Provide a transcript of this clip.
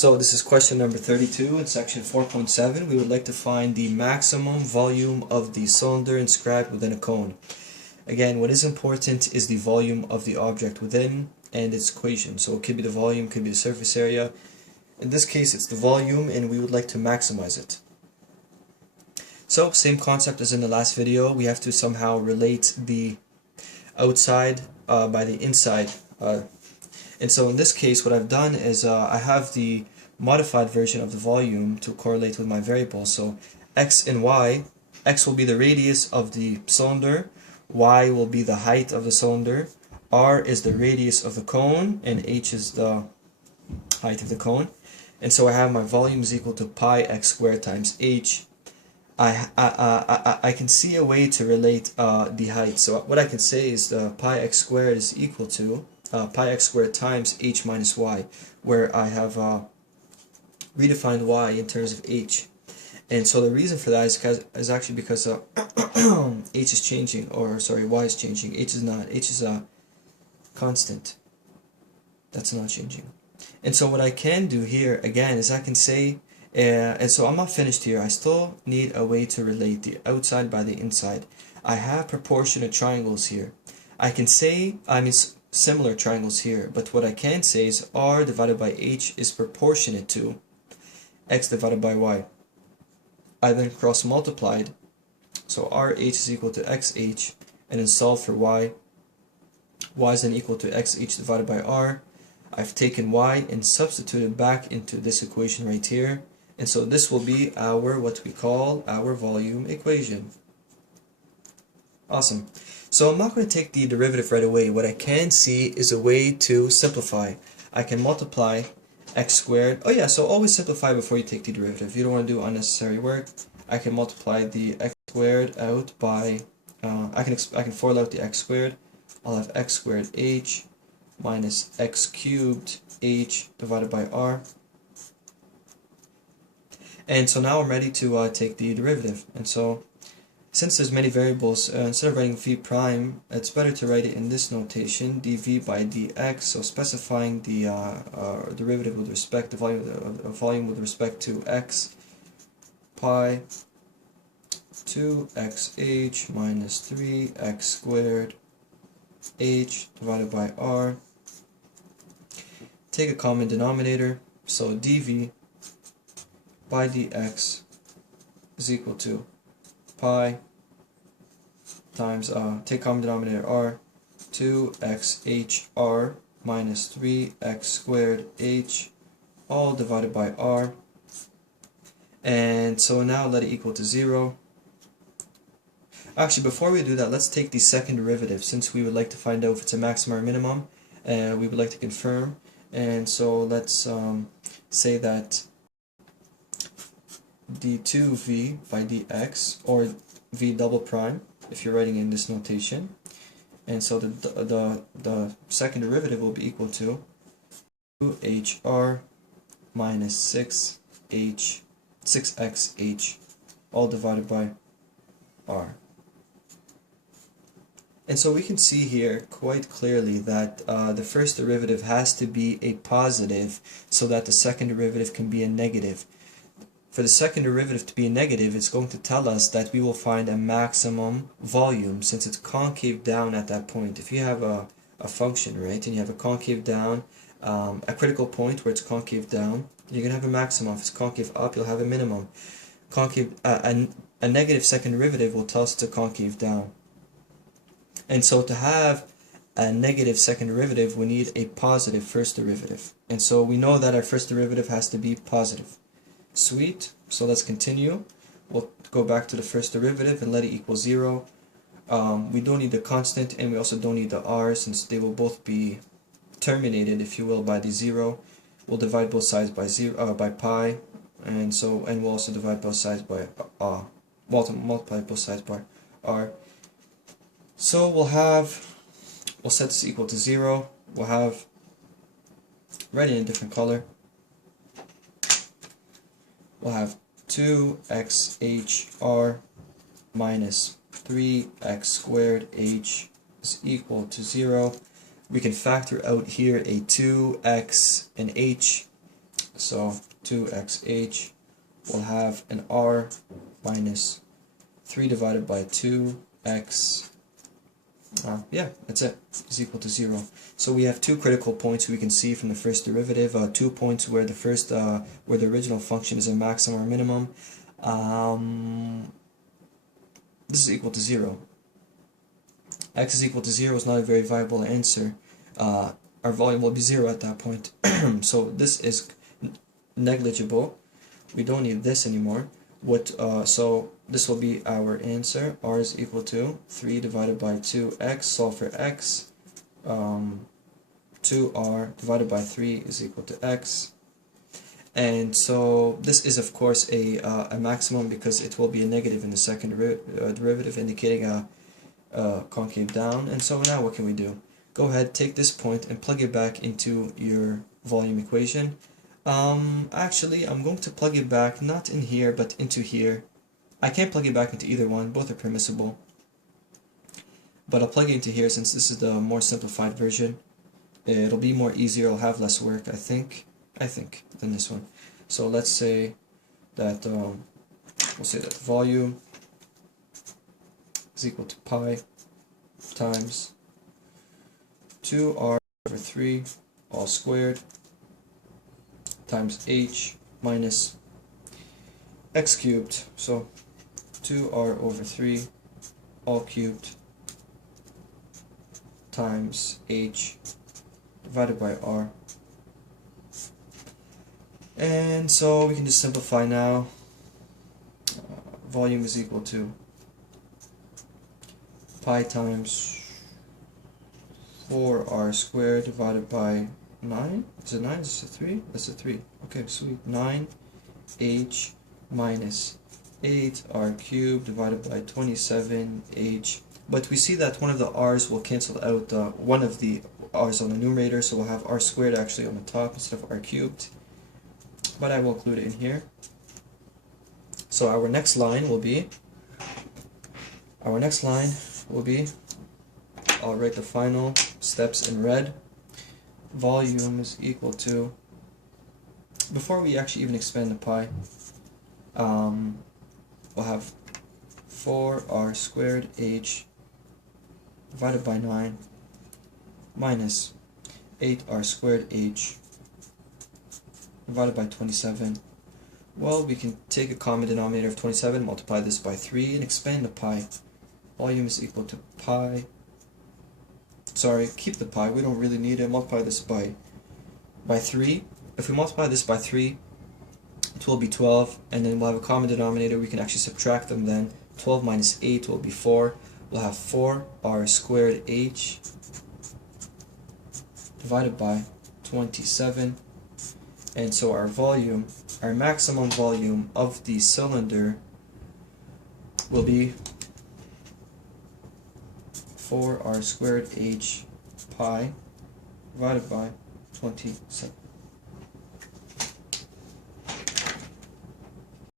So this is question number 32 in section 4.7. We would like to find the maximum volume of the cylinder inscribed within a cone. Again, what is important is the volume of the object within and its equation. So it could be the volume, could be the surface area. In this case, it's the volume, and we would like to maximize it. So same concept as in the last video. We have to somehow relate the outside by the inside. And so in this case, what I've done is I have the modified version of the volume to correlate with my variables. So x and y, x will be the radius of the cylinder, y will be the height of the cylinder, r is the radius of the cone, and h is the height of the cone. And so I have my volume is equal to pi x squared times h. I can see a way to relate the height. So what I can say is the pi x squared is equal to pi x squared times h minus y, where I have redefined y in terms of h. And so the reason for that is actually because h is changing, or sorry, y is changing. H is not. H is a constant. That's not changing. And so what I can do here again is I can say, and so I'm not finished here. I still need a way to relate the outside by the inside. I have proportionate triangles here. I can say, similar triangles here, but what I can say is r divided by h is proportionate to x divided by y. I then cross multiplied, so rh is equal to xh, and then solve for y. Y is then equal to xh divided by r. I've taken y and substituted back into this equation right here, and so this will be our, what we call our volume equation. Awesome. So I'm not going to take the derivative right away. What I can see is a way to simplify. I can multiply x squared. Oh yeah, so always simplify before you take the derivative. You don't want to do unnecessary work. I can multiply the x squared out by, I can FOIL out the x squared. I'll have x squared h minus x cubed h divided by r. And so now I'm ready to take the derivative. And so since there's many variables, instead of writing v prime, it's better to write it in this notation, dv by dx, so specifying the derivative with respect to volume with respect to x, pi 2xh minus 3x squared h divided by r. Take a common denominator, so dv by dx is equal to pi times, take common denominator r, 2xhr minus 3x squared h, all divided by r. And so now let it equal to 0. Actually, before we do that, let's take the second derivative, since we would like to find out if it's a maximum or minimum, and we would like to confirm. And so let's say that d2v by dx, or v double prime if you're writing in this notation, and so the second derivative will be equal to 2hr minus 6xh all divided by r. And so we can see here quite clearly that the first derivative has to be a positive so that the second derivative can be a negative. For the second derivative to be a negative, it's going to tell us that we will find a maximum volume since it's concave down at that point. If you have a function, right, and you have a concave down, a critical point where it's concave down, you're going to have a maximum. If it's concave up, you'll have a minimum. Concave, a negative second derivative will tell us to concave down. And so to have a negative second derivative, we need a positive first derivative. And so we know that our first derivative has to be positive. Sweet. So let's continue. We'll go back to the first derivative and let it equal 0. We don't need the constant, and we also don't need the r, since they will both be terminated, if you will, by the 0. We'll divide both sides by by pi, and we'll also divide both sides by multiply both sides by r. So we'll set this equal to 0. We'll have, write it in a different color, we'll have 2xhr minus 3x squared h is equal to 0. We can factor out here a 2x and h So 2xh will have an r minus 3 divided by 2x. Yeah, that's it, is equal to 0. So we have two critical points we can see from the first derivative, 2 points where where the original function is a maximum or minimum. This is equal to 0. X is equal to 0 is not a very viable answer. Our volume will be 0 at that point. So this is negligible. We don't need this anymore. So this will be our answer. R is equal to 3 divided by 2x. Solve for x. 2r divided by 3 is equal to x. And so this is of course a maximum because it will be a negative in the second derivative, indicating a concave down. And so now what can we do? Go ahead, take this point and plug it back into your volume equation. Actually, I'm going to plug it back not in here but into here. I can't plug it back into either one, both are permissible, but I'll plug it into here since this is the more simplified version. It'll be more easier, I'll have less work, I think, than this one. So let's say that we'll say that volume is equal to pi times 2r over 3 all squared times h minus x cubed, so 2r over 3 all cubed times h divided by r. And so we can just simplify now. Volume is equal to pi times 4r squared divided by 9. Is it 9? Is it 3? That's a 3. Okay, sweet. 9h minus 8r cubed divided by 27h. But we see that one of the r's will cancel out one of the r's on the numerator, so we'll have r squared actually on the top instead of r cubed. But I will include it in here. So our next line will be, I'll write the final steps in red. Volume is equal to, before we actually even expand the pi, we'll have 4r squared h divided by 9 minus 8r squared h divided by 27. Well, we can take a common denominator of 27, multiply this by 3, and expand the pi. Volume is equal to pi. Sorry, keep the pi, we don't really need it. Multiply this by 3. If we multiply this by 3, it will be 12, and then we'll have a common denominator. We can actually subtract them then. 12 minus 8 will be 4. We'll have 4r squared h divided by 27. And so our volume, our maximum volume of the cylinder will be 4r squared h pi divided by 27.